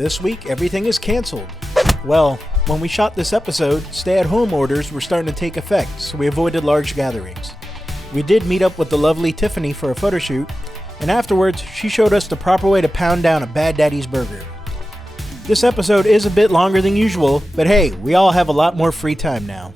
This week, everything is canceled. Well, when we shot this episode, stay-at-home orders were starting to take effect, so we avoided large gatherings. We did meet up with the lovely Tiffany for a photo shoot, and afterwards, she showed us the proper way to pound down a Bad Daddy's burger. This episode is a bit longer than usual, but hey, we all have a lot more free time now.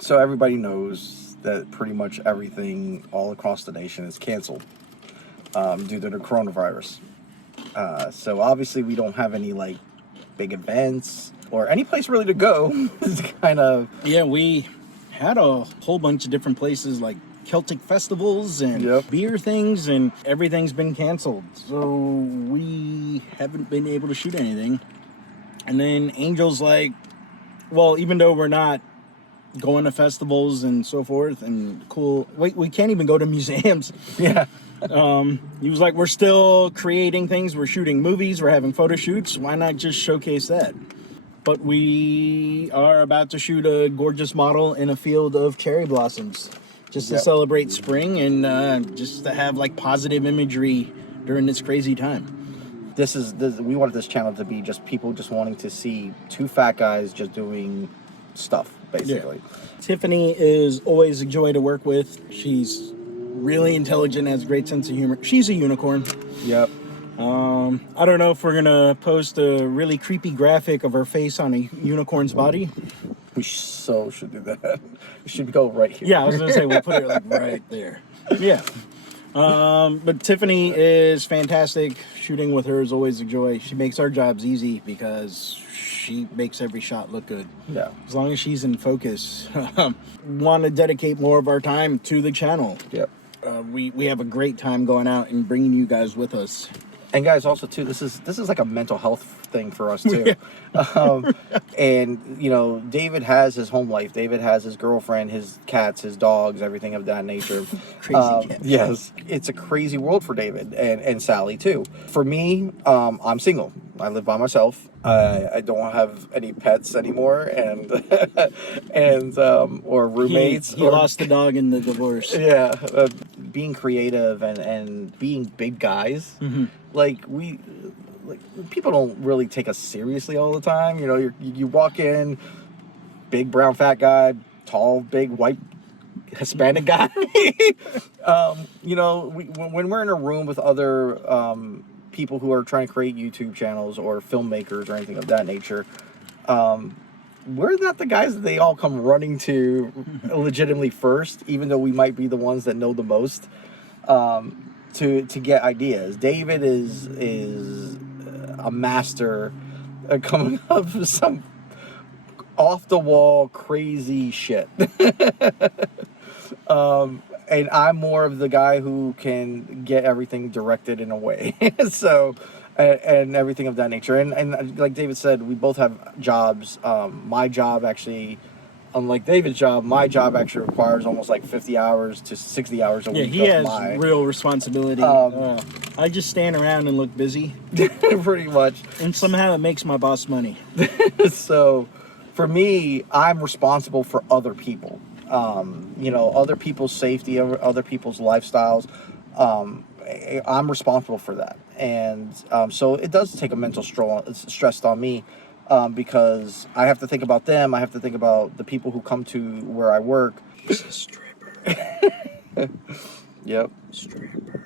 So everybody knows that pretty much everything all across the nation is canceled due to the coronavirus. So obviously we don't have any like big events or any place really to go. It's kind of... Yeah, we had a whole bunch of different places like Celtic festivals and beer things, and everything's been canceled. So we haven't been able to shoot anything. And then Angel's like, well, even though we're not going to festivals and so forth and cool, we can't even go to museums. Yeah. He was like, we're still creating things, we're shooting movies, we're having photo shoots, why not just showcase that? But we are about to shoot a gorgeous model in a field of cherry blossoms just to celebrate spring and just to have like positive imagery during this crazy time. We wanted this channel to be just people just wanting to see two fat guys just doing stuff, basically. Yeah. Tiffany is always a joy to work with. She's really intelligent, has a great sense of humor. She's a unicorn. Yep. I don't know if we're gonna post a really creepy graphic of her face on a unicorn's body. We should do that. We should go right here. Yeah, I was gonna say we'll put it like right there. Yeah. But Tiffany is fantastic. Shooting with her is always a joy. She makes our jobs easy because she makes every shot look good. Yeah. As long as she's in focus. Want to dedicate more of our time to the channel. Yep. We have a great time going out and bringing you guys with us. And guys, also too, this is like a mental health thing for us too. And you know, David has his home life. David has his girlfriend, his cats, his dogs, everything of that nature. Crazy cats. Yes, it's a crazy world for David and Sally too. For me, I'm single. I live by myself. I don't have any pets anymore, and or roommates. He lost the dog in the divorce. Yeah, being creative and being big guys. Mm-hmm. Like people don't really take us seriously all the time. You know, you walk in, big brown fat guy, tall big white Hispanic guy. You know, when we're in a room with other people who are trying to create YouTube channels or filmmakers or anything of that nature, we're not the guys that they all come running to legitimately first, even though we might be the ones that know the most to get ideas. David is a master coming up with some off the wall crazy shit. And I'm more of the guy who can get everything directed in a way. So, and everything of that nature. And like David said, we both have jobs. My job actually, unlike David's job, my job actually requires almost like 50 hours to 60 hours a week. Yeah, he has real responsibility. I just stand around and look busy. Pretty much. And somehow it makes my boss money. So, for me, I'm responsible for other people. You know, other people's safety, other people's lifestyles. I'm responsible for that. And so it does take a mental stress on me because I have to think about them. I have to think about the people who come to where I work. He's a stripper. Yep. Stripper.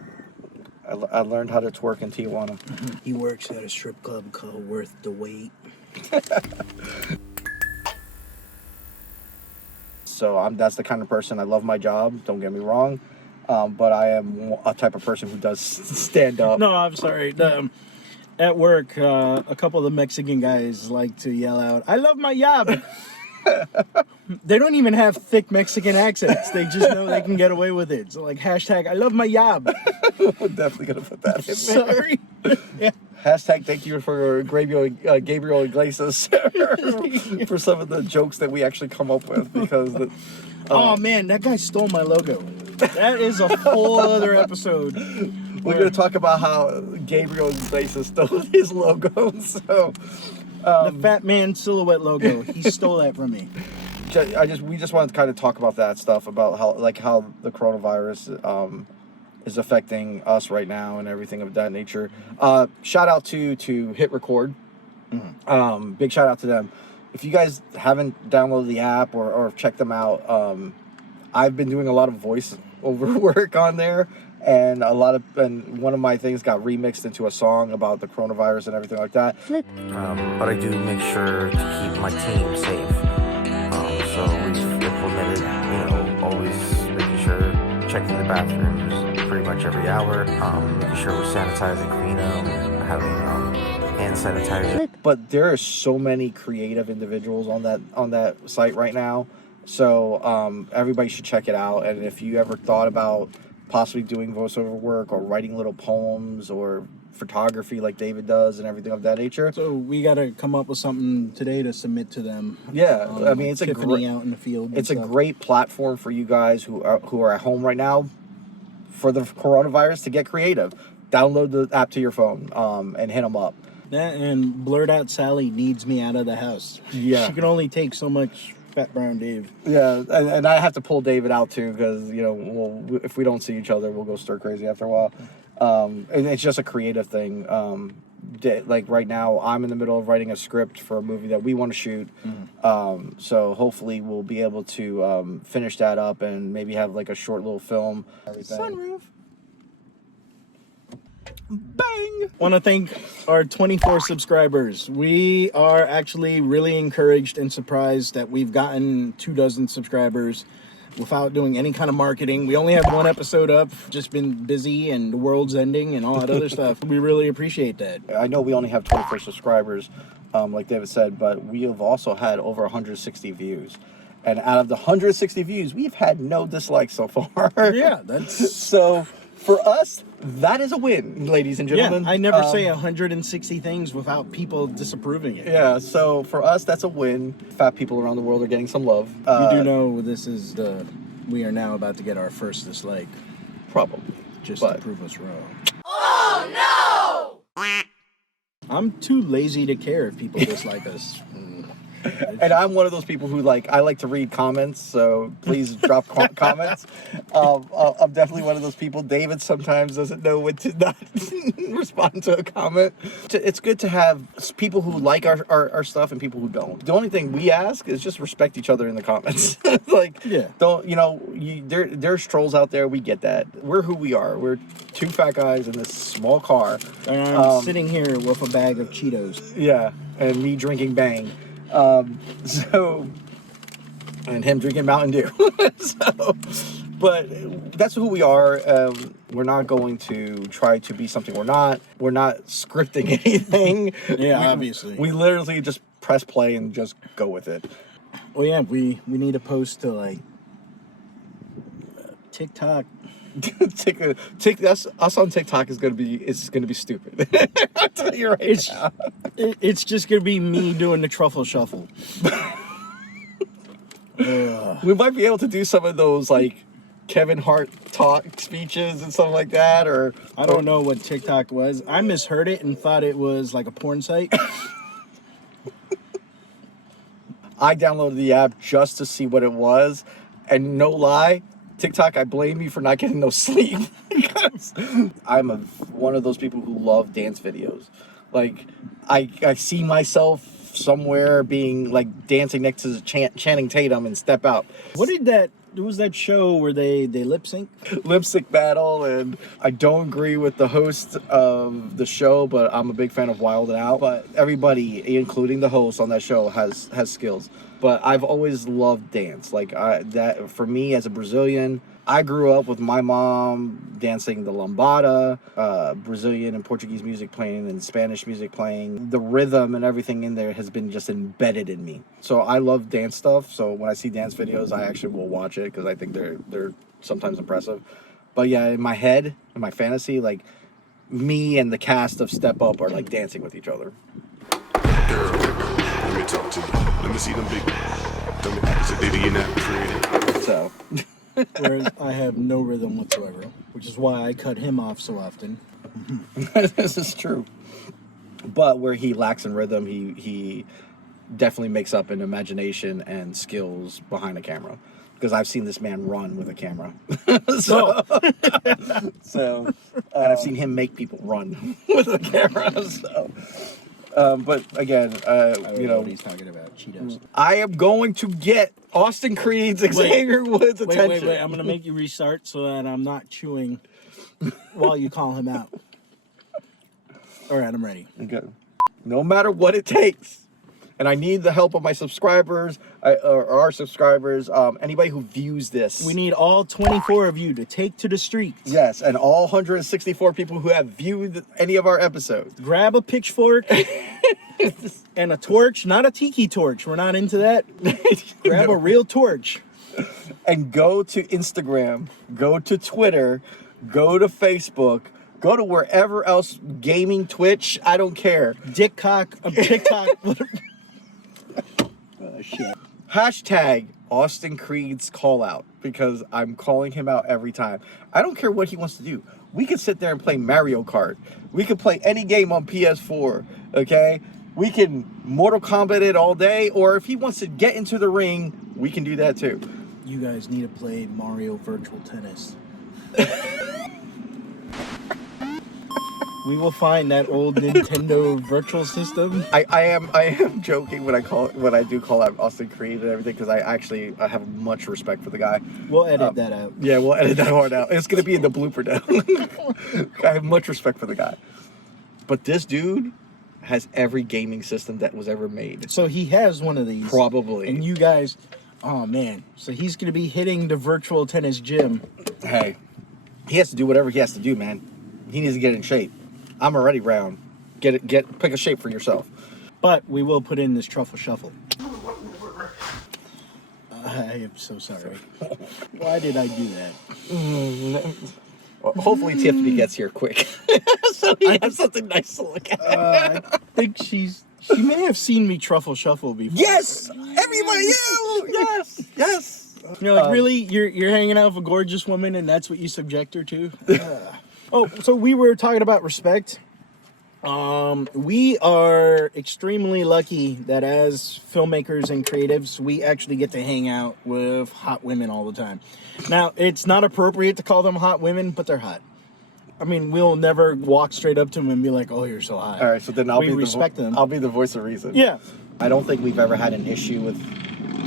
I learned how to twerk in Tijuana. He works at a strip club called Worth the Wait. So that's the kind of person. I love my job, don't get me wrong, but I am a type of person who does stand up. No, I'm sorry. At work, a couple of the Mexican guys like to yell out, "I love my job." They don't even have thick Mexican accents. They just know they can get away with it. So like hashtag, "I love my job." We're definitely going to put that in there. Sorry. Yeah. Hashtag thank you for Gabriel Iglesias for some of the jokes that we actually come up with because... oh man, that guy stole my logo. That is a whole other episode. We're gonna talk about how Gabriel Iglesias stole his logo. So the Fat Man silhouette logo, he stole that from me. We just wanted to kind of talk about that stuff, about how the coronavirus is affecting us right now and everything of that nature. Shout out to Hit Record. Mm-hmm. Big shout out to them. If you guys haven't downloaded the app or checked them out, I've been doing a lot of voice over work on there, and one of my things got remixed into a song about the coronavirus and everything like that. But I do make sure to keep my team safe. So we've implemented, always making sure checking the bathrooms pretty much every hour, making sure we're sanitizing, having hand sanitizer. But there are so many creative individuals on that site right now, so everybody should check it out. And if you ever thought about possibly doing voiceover work or writing little poems or photography like David does and everything of that nature, so we got to come up with something today to submit to them. Yeah, I mean, it's Tiffany out in the field. It's a great platform for you guys who are at home right now for the coronavirus to get creative. Download the app to your phone and hit them up. That and Blurred Out Sally needs me out of the house. Yeah, she can only take so much. Fat Brown Dave. Yeah, and I have to pull David out too, because if we don't see each other, we'll go stir crazy after a while. And it's just a creative thing. Like right now, I'm in the middle of writing a script for a movie that we want to shoot. Mm-hmm. So hopefully we'll be able to finish that up and maybe have like a short little film. Sunroof. Bang! Want to thank our 24 subscribers. We are actually really encouraged and surprised that we've gotten 24 subscribers without doing any kind of marketing. We only have one episode up, just been busy and the world's ending and all that other stuff. We really appreciate that. I know we only have 24 subscribers, like David said, but we have also had over 160 views. And out of the 160 views, we've had no dislikes so far. Yeah, that's... So... for us, that is a win, ladies and gentlemen. Yeah, I never say 160 things without people disapproving it. Yeah, so for us, that's a win. Fat people around the world are getting some love. You do know we are now about to get our first dislike. Probably. Just to prove us wrong. Oh, no! I'm too lazy to care if people dislike us. And I'm one of those people who I like to read comments, so please drop comments. I'm definitely one of those people. David sometimes doesn't know when to not respond to a comment. It's good to have people who like our stuff and people who don't. The only thing we ask is just respect each other in the comments. Don't, there's trolls out there. We get that. We're who we are. We're two fat guys in this small car. And I'm sitting here with a bag of Cheetos. Yeah, and me drinking Bang. And him drinking Mountain Dew. But that's who we are. We're not going to try to be something we're not. We're not scripting anything. Yeah, obviously. We literally just press play and just go with it. Well, yeah, we need a post to TikTok. Us on TikTok is gonna be stupid. I'll tell you right now. It's just gonna be me doing the truffle shuffle. We might be able to do some of those Kevin Hart talk speeches and stuff like that, or I don't know what TikTok was. I misheard it and thought it was like a porn site. I downloaded the app just to see what it was, and no lie, TikTok, I blame you for not getting no sleep. Because I'm one of those people who love dance videos. I see myself somewhere being dancing next to Channing Tatum and Step Out. It was that show where they lip sync battle, and I don't agree with the host of the show, but I'm a big fan of Wild 'N Out. But everybody, including the host on that show, has skills. But I've always loved dance. That for me as a Brazilian, I grew up with my mom dancing the lambada, Brazilian and Portuguese music playing and Spanish music playing. The rhythm and everything in there has been just embedded in me. So I love dance stuff. So when I see dance videos, I actually will watch it because I think they're sometimes impressive. But yeah, in my head, in my fantasy, me and the cast of Step Up are dancing with each other. Girl, let me talk to you. Let me see them big. Tell me, is it Diddy in that pretty? So. Whereas I have no rhythm whatsoever, which is why I cut him off so often. This is true. But where he lacks in rhythm, he definitely makes up in imagination and skills behind a camera. Because I've seen this man run with a camera. So and I've seen him make people run with a camera. So, but again, you know, what he's talking about, Cheetos. I am going to get Austin Creed's Xavier Woods attention. Wait. I'm going to make you restart so that I'm not chewing while you call him out. All right, I'm ready. Okay. No matter what it takes. And I need the help of my subscribers, or our subscribers, anybody who views this. We need all 24 of you to take to the streets. Yes, and all 164 people who have viewed any of our episodes. Grab a pitchfork and a torch, not a tiki torch. We're not into that. Grab a real torch. And go to Instagram, go to Twitter, go to Facebook, go to wherever else, gaming, Twitch, I don't care. TikTok. Oh, shit. Hashtag Austin Creed's call out, because I'm calling him out every time. I don't care what he wants to do. We could sit there and play Mario Kart. We could play any game on PS4, okay? We can Mortal Kombat it all day, or if he wants to get into the ring, we can do that too. You guys need to play Mario Virtual Tennis. We will find that old Nintendo Virtual System. I am joking when I do call out Austin Creed and everything, because I have much respect for the guy. We'll edit that out. Yeah, we'll edit that part out. It's gonna be in the blooper down. I have much respect for the guy, but this dude has every gaming system that was ever made. So he has one of these. Probably. And you guys, oh man. So he's going to be hitting the virtual tennis gym. Hey, he has to do whatever he has to do, man. He needs to get in shape. I'm already round. Pick a shape for yourself. But we will put in this truffle shuffle. I am so sorry. Why did I do that? Well, hopefully Tiffany gets here quick, so we have something nice to look at. I think she may have seen me truffle shuffle before. Yes, everybody, yes. You know, like really, you're hanging out with a gorgeous woman, and that's what you subject her to. So we were talking about respect. We are extremely lucky that as filmmakers and creatives, we actually get to hang out with hot women all the time. Now, it's not appropriate to call them hot women, but they're hot. I mean, we'll never walk straight up to them and be like, "Oh, you're so hot." All right, so then We respect them. I'll be the voice of reason. Yeah. I don't think we've ever had an issue with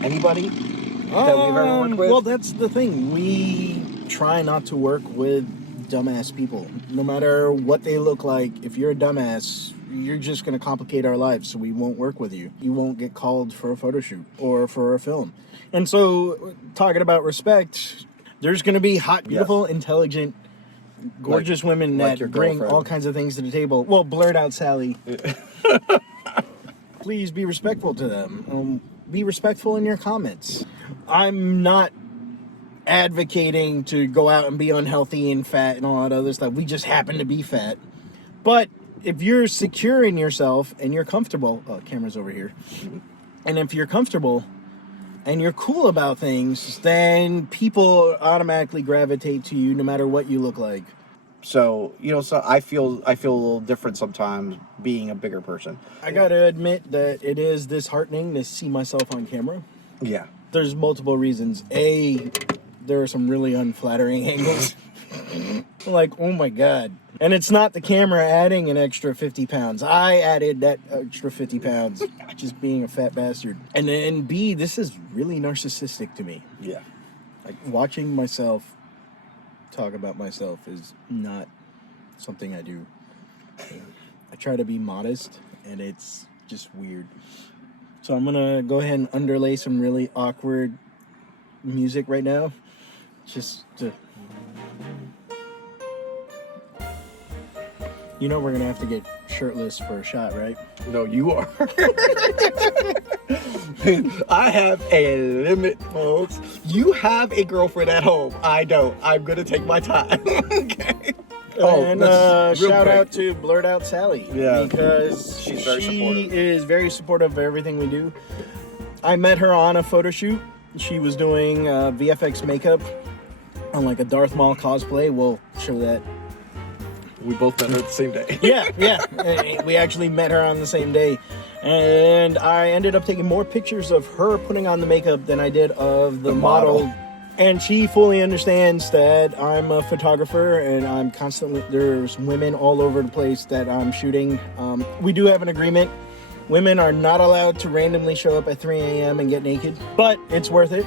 anybody that we've ever worked with. Well, that's the thing. We try not to work with dumbass people. No matter what they look like, if you're a dumbass, you're just going to complicate our lives, so we won't work with you. You won't get called for a photo shoot or for a film. And so, talking about respect, there's going to be hot, beautiful, intelligent, gorgeous women like that your bring girlfriend. all kinds of things to the table. Well, blurt out Sally. Please be respectful to them. Be respectful in your comments. I'm not advocating to go out and be unhealthy and fat and all that other stuff. We just happen to be fat. But if you're secure in yourself and you're comfortable, camera's over here. And if you're comfortable and you're cool about things, then people automatically gravitate to you no matter what you look like. So, so I feel a little different sometimes being a bigger person. I gotta admit that it is disheartening to see myself on camera. Yeah. There's multiple reasons. There are some really unflattering angles. Like, oh my God. And it's not the camera adding an extra 50 pounds. I added that extra 50 pounds just being a fat bastard. And then B, this is really narcissistic to me. Yeah. Like, watching myself talk about myself is not something I do. I try to be modest, and it's just weird. So I'm gonna go ahead and underlay some really awkward music right now. Just to... You know we're gonna have to get shirtless for a shot, right? No, you are. I have a limit, folks. You have a girlfriend at home. I don't. I'm gonna take my time. Okay. And that's real shout quick. out to Blurt Out Sally. Yeah. Because She's very she supportive. is very supportive of everything we do. I met her on a photo shoot. She was doing VFX makeup on like a Darth Maul cosplay, we'll show that. We both met her the same day. Yeah. We actually met her on the same day. And I ended up taking more pictures of her putting on the makeup than I did of the model. And she fully understands that I'm a photographer and I'm constantly, there's women all over the place that I'm shooting. We do have an agreement. Women are not allowed to randomly show up at 3 a.m. and get naked, but it's worth it.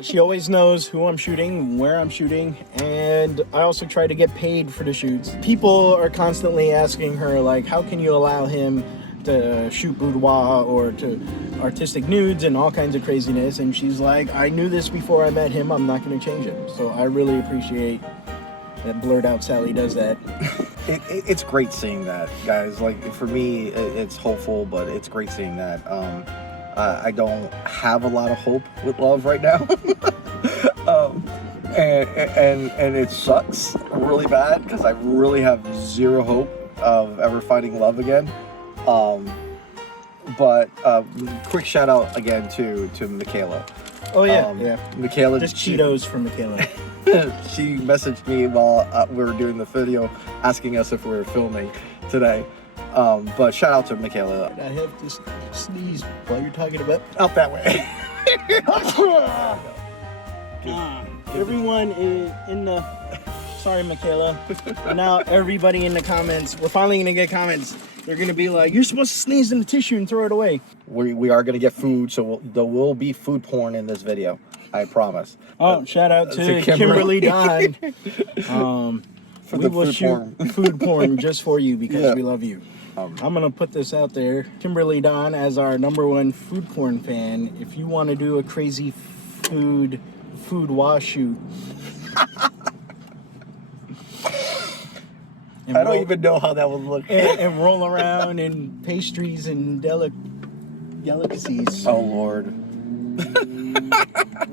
She always knows who I'm shooting, where I'm shooting, and I also try to get paid for the shoots. People are constantly asking her, like, how can you allow him to shoot boudoir or to artistic nudes and all kinds of craziness? And she's like, I knew this before I met him, I'm not going to change him. So I really appreciate that Blurred Out Sally does that. It's great seeing that, guys. Like, for me, it's hopeful, but it's great seeing that. I don't have a lot of hope with love right now. And it sucks really bad because I really have zero hope of ever finding love again. But quick shout out again to Michaela. Oh yeah, Michaela, just Cheetos from Michaela. She messaged me while we were doing the video, asking us if we were filming today. But shout out to Michaela. I have to sneeze while you're talking about. Out that way. Everyone is in the. Sorry, Michaela. But now everybody in the comments. We're finally gonna get comments. They're gonna be like, "You're supposed to sneeze in the tissue and throw it away." We are gonna get food, so there will be food porn in this video. I promise. Oh, shout out to Kimberly Don. For we the will food shoot porn. food porn just for you because Yeah. we love you. I'm gonna put this out there. Kimberly Don, as our #1 food porn fan, if you want to do a crazy food wash shoot. I don't even know how that would look. and roll around in pastries and delicacies. Oh Lord.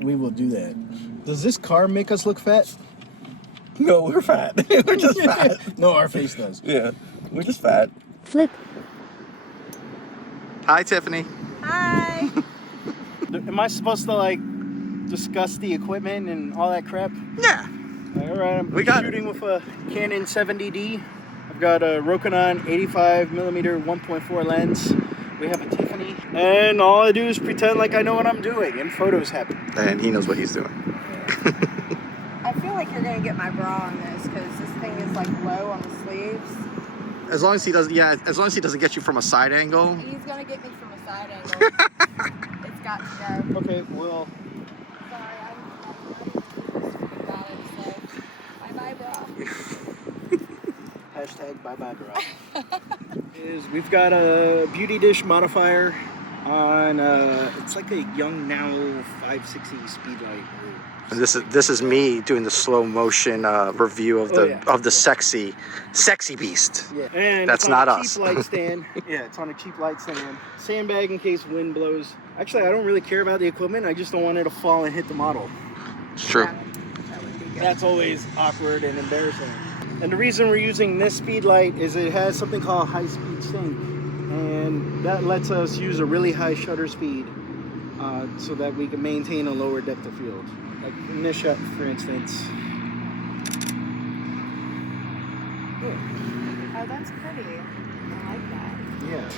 We will do that. Does this car make us look fat? No, we're fat. We're just fat. No, our face does. Yeah, we're just fat. Flip. Hi, Tiffany. Hi. Am I supposed to like discuss the equipment and all that crap? Yeah. All right, I'm We got it. shooting with a Canon 70D. I've got a Rokinon 85mm 1.4 lens. We have a Tiffany, and all I do is pretend like I know what I'm doing, and photos happen. And he knows what he's doing. I feel like you're gonna get my bra on this because this thing is like low on the sleeves. As long as he doesn't, as long as he doesn't get you from a side angle. He's gonna get me from a side angle. It's got to go. Okay, well, Sorry, I'm about it, so bye-bye, bra. hashtag bye-bye bra. We've got a Beauty Dish modifier on, it's like a Young Now 560 Speedlight. And this is me doing the slow motion review of the sexy beast. Yeah, and That's it's on not a us. cheap light stand. Yeah, it's on a cheap light stand. Sandbag in case wind blows. Actually, I don't really care about the equipment. I just don't want it to fall and hit the model. It's true. Yeah, that would be good. That's always awkward and embarrassing. And the reason we're using this speed light is it has something called high speed sync, and that lets us use a really high shutter speed so that we can maintain a lower depth of field. Like in this shot, for instance. Oh, that's pretty. I like that. Yeah.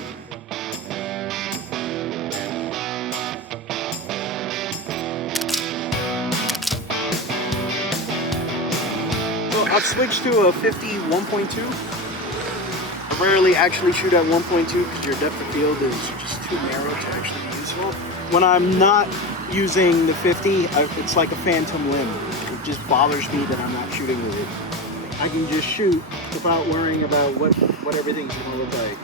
So I've switched to a 50 1.2. I rarely actually shoot at 1.2 because your depth of field is just too narrow to actually be useful. When I'm not using the 50, it's like a phantom limb. It just bothers me that I'm not shooting with it. I can just shoot without worrying about what everything's gonna look like.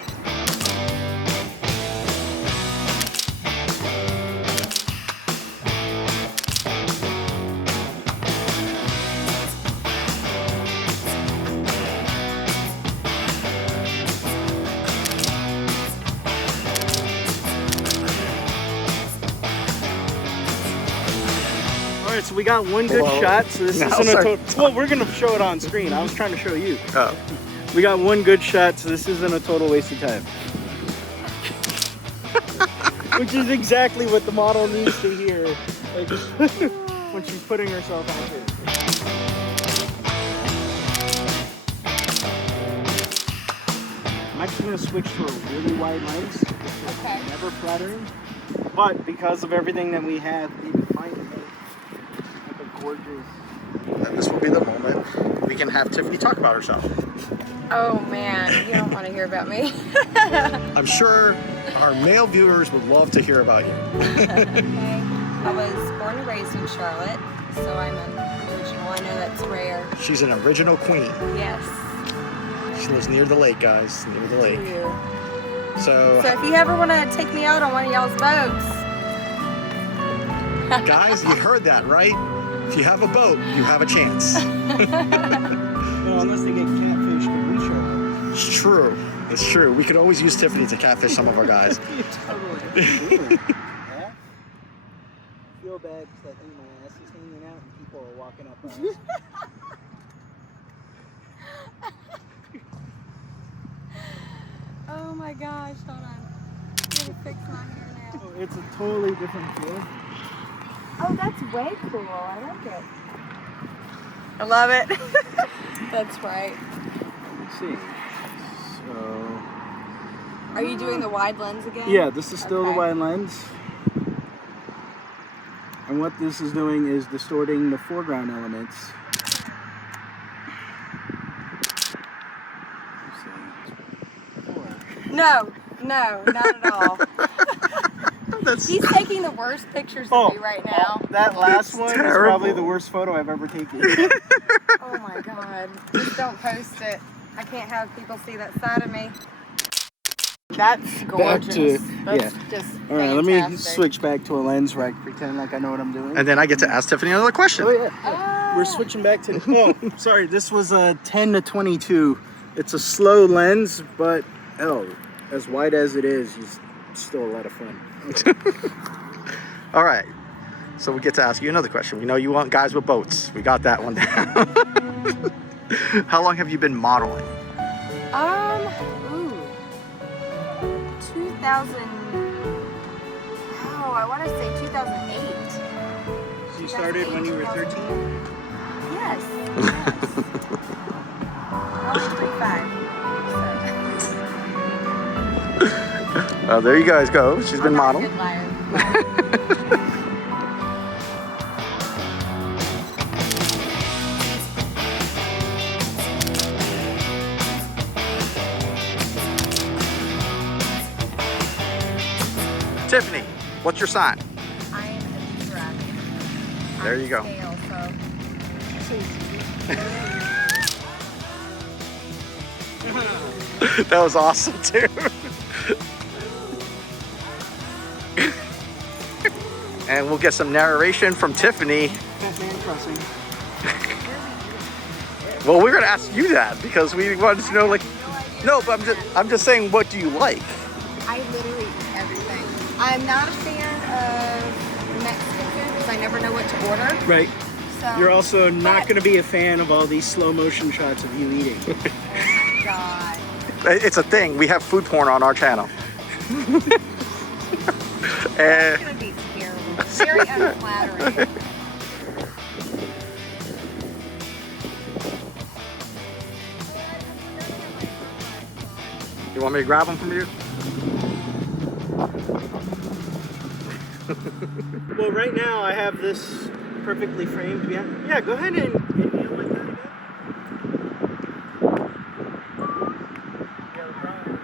All right, so we got one good Well, shot. So this now isn't a start total. Well, we're gonna show it on screen. I was trying to show you. Oh. We got one good shot, so this isn't a total waste of time. Which is exactly what the model needs to hear, like, when she's putting herself out there. I'm gonna switch to a really wide lens. Okay. Never flattering, but because of everything that we have, it might make like a gorgeous. And this will be the moment we can have Tiffany talk about herself. Oh man, you don't want to hear about me. I'm sure our male viewers would love to hear about you. Okay. I was born and raised in Charlotte, so I'm an original. I know that's rare. She's an original queen. Yes. She lives near the lake, guys, near the lake. You. So, So if you ever want to take me out on one of y'all's boats, guys, you heard that, right? If you have a boat, you have a chance. Well, unless they get catfish, but we show them. It's true. It's true. We could always use Tiffany to catfish some of our guys. Totally. Yeah? Feel bad because I think my ass is hanging out and people are walking up on us. oh my gosh, hold on. I'm gonna fix my hair now. Oh, it's a totally different feel. Oh, that's way cool. I like it. I love it. That's right. Let's see. So. Are you doing the wide lens again? Yeah, this is still the Okay. wide lens. And what this is doing is distorting the foreground elements. No, not at all. He's taking the worst pictures of me right now. That last It's one is terrible. probably the worst photo I've ever taken. Oh my god. Just don't post it. I can't have people see that side of me. That's gorgeous. That's just All right, let me fantastic. switch back to a lens where I can pretend like I know what I'm doing. And then I get to ask Tiffany another question. Oh yeah. Ah. We're switching back to. Oh, sorry. This was a 10 to 22. It's a slow lens, but as wide as it is, it's still a lot of fun. All right. So we get to ask you another question. We know you want guys with boats. We got that one down. How long have you been modeling? 2000. Oh, I want to say 2008. You started when you were 13? Yes. Only 35. Oh, there you guys go. She's been I'm not a modeling. good liar. Tiffany, what's your sign? I am a dragon. There you go. Scale, That was awesome too. And we'll get some narration from Tiffany. Batman Crossing. Well, we're gonna ask you that because we wanted to know, like, no, but I'm just saying, what do you like? I literally eat everything. I'm not a fan of Mexican food because I never know what to order. Right. So, You're also not but- going to be a fan of all these slow motion shots of you eating. God. It's a thing. We have food porn on our channel. It's gonna be terrible. Very unflattering. You want me to grab them from you? Well, right now I have this perfectly framed. Yeah, go ahead and hit me up like that again. Yeah, no problem.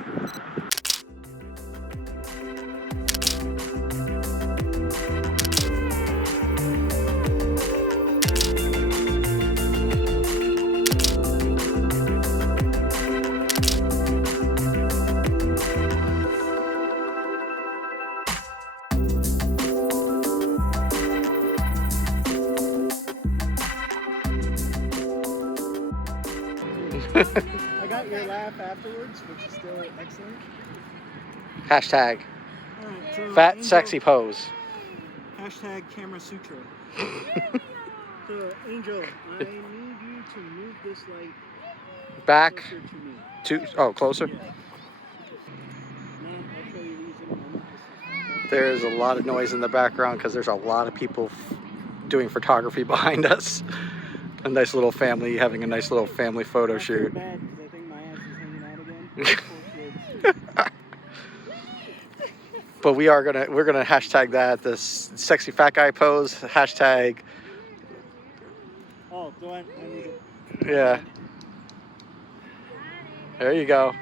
I got your laugh afterwards, which is still excellent. Hashtag All right, so fat Angel- sexy pose. Hashtag Camera Sutra. So, Angel, I need you to move this light Back closer to me. closer. Yeah. Man, I'll show you these in a moment. This is There's a lot of noise in the background because there's a lot of people doing photography behind us. A nice little family having a nice little family photo I feel shoot. bad 'cause I think my ass is hanging out again. Poor kids. But we're gonna hashtag that the sexy fat guy pose. Hashtag. Oh, do I need it? Yeah. There you go.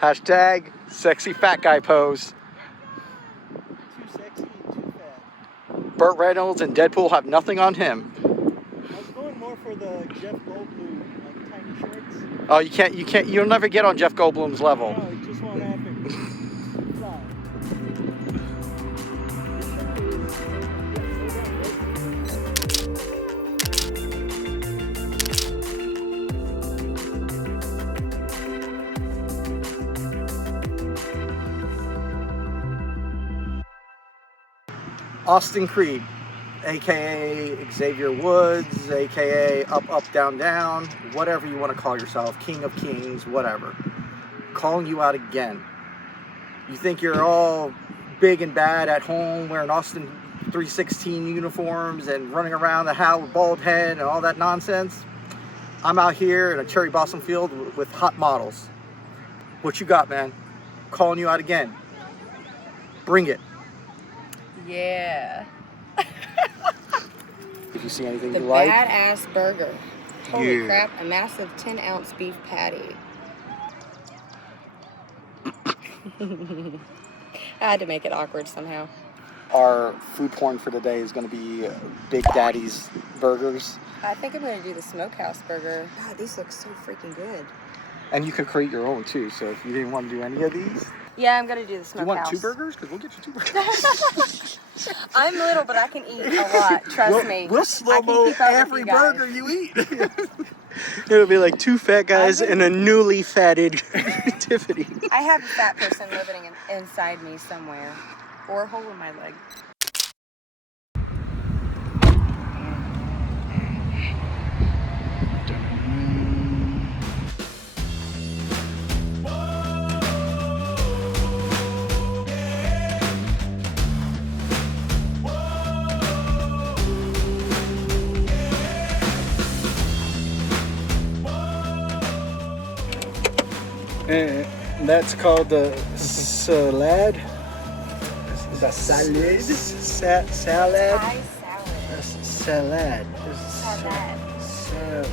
Hashtag sexy fat guy pose. Too sexy and too fat. Burt Reynolds and Deadpool have nothing on him. I was going more for the Jeff Goldblum, like tiny shorts. Oh, you'll never get on Jeff Goldblum's level. No, it just won't happen. Fly. Austin Creed, aka Xavier Woods, aka Up Down Down, whatever you want to call yourself, King of Kings, whatever. Calling you out again. You think you're all big and bad at home wearing Austin 316 uniforms and running around the house with bald head and all that nonsense? I'm out here in a cherry blossom field with hot models. What you got, man? Calling you out again. Bring it. Yeah. If you see anything The you like. badass burger. Holy Yeah. crap, a massive 10-ounce beef patty. I had to make it awkward somehow. Our food porn for today is going to be Big Daddy's Burgers. I think I'm going to do the smokehouse burger. God, these look so freaking good. And you can create your own too, so if you didn't want to do any of these. Yeah, I'm going to do the Do you want smokehouse. 2 burgers? Because we'll get you 2 burgers. I'm little, but I can eat a lot. Trust me. We'll I slow-mo can keep up with every you guys. burger you eat. It'll be like 2 fat guys and a newly fatted Tiffany. I have a fat person living inside me somewhere. Or a hole in my leg. And that's called the salad. The salad. Salad. Thai salad. Salad. Salad.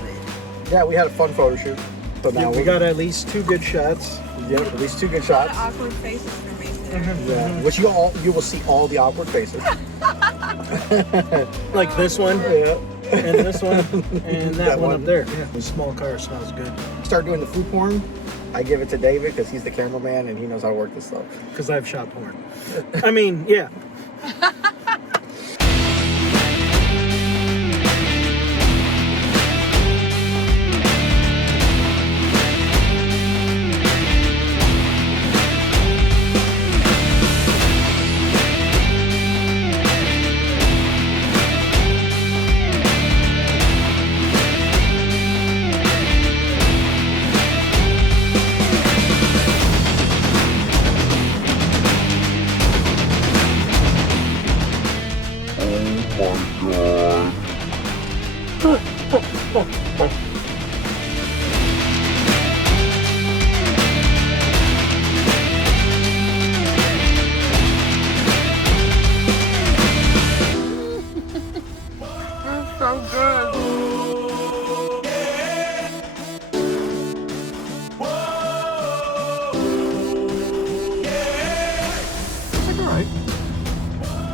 Yeah, we had a fun photo shoot. So Yeah, now we got at least 2 good shots. yeah, at least 2 good A lot of shots. awkward faces for me today. Yeah, which you will see all the awkward faces. Like this one, Yeah. and this one, and that, That one one. up there. Yeah, the small car smells good. Start doing the food porn. I give it to David because he's the cameraman and he knows how to work this stuff. Because I've shot porn. I mean, yeah.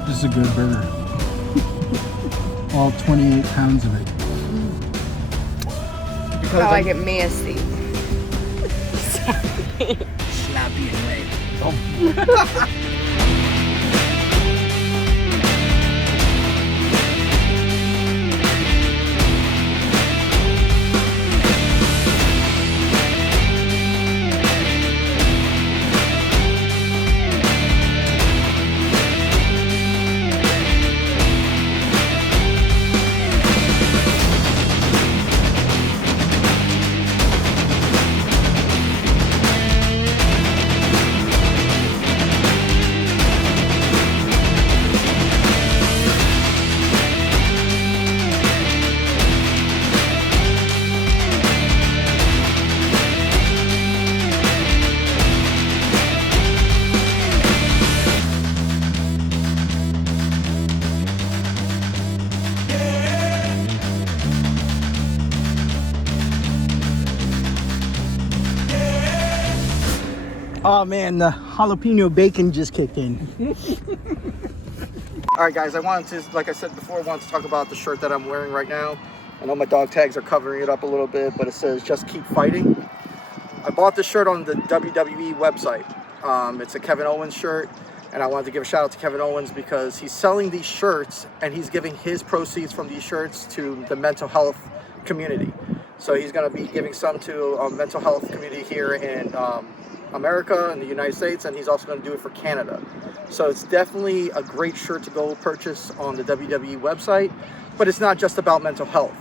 This is a good burger. All 28 pounds of it. I like it messy. Sloppy and wet. Oh man, the jalapeno bacon just kicked in. All right, guys, I wanted to, like I said before, I wanted to talk about the shirt that I'm wearing right now. I know my dog tags are covering it up a little bit, but it says "Just Keep Fighting." I bought this shirt on the WWE website. It's a Kevin Owens shirt, and I wanted to give a shout out to Kevin Owens because he's selling these shirts and he's giving his proceeds from these shirts to the mental health community. So he's going to be giving some to a mental health community here in America and the United States, and he's also going to do it for Canada. So it's definitely a great shirt to go purchase on the WWE website, but it's not just about mental health.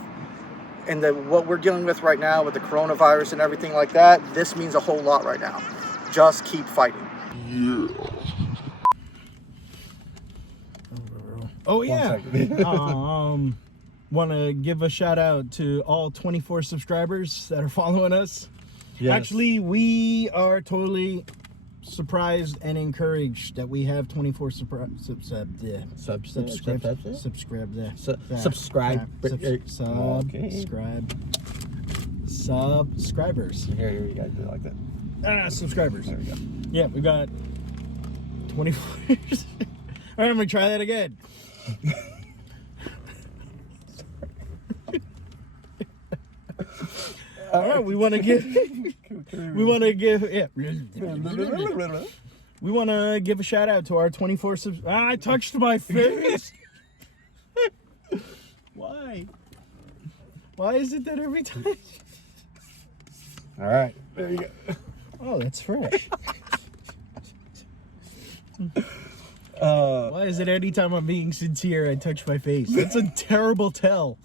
And what we're dealing with right now with the coronavirus and everything like that, this means a whole lot right now. Just keep fighting. Oh yeah. Want to give a shout out to all 24 subscribers that are following us. Yes. Actually, we are totally surprised and encouraged that we have 24 subscribers. Here, you guys do it like that. Subscribers. There we go. Yeah, we got 24. All right, I'm gonna try that again. All right, we want to give a shout out to our 24 subs. I touched my face. Why is it that every time? All right, there you go. Oh, that's fresh. Why is it anytime I'm being sincere, I touch my face? That's a terrible tell.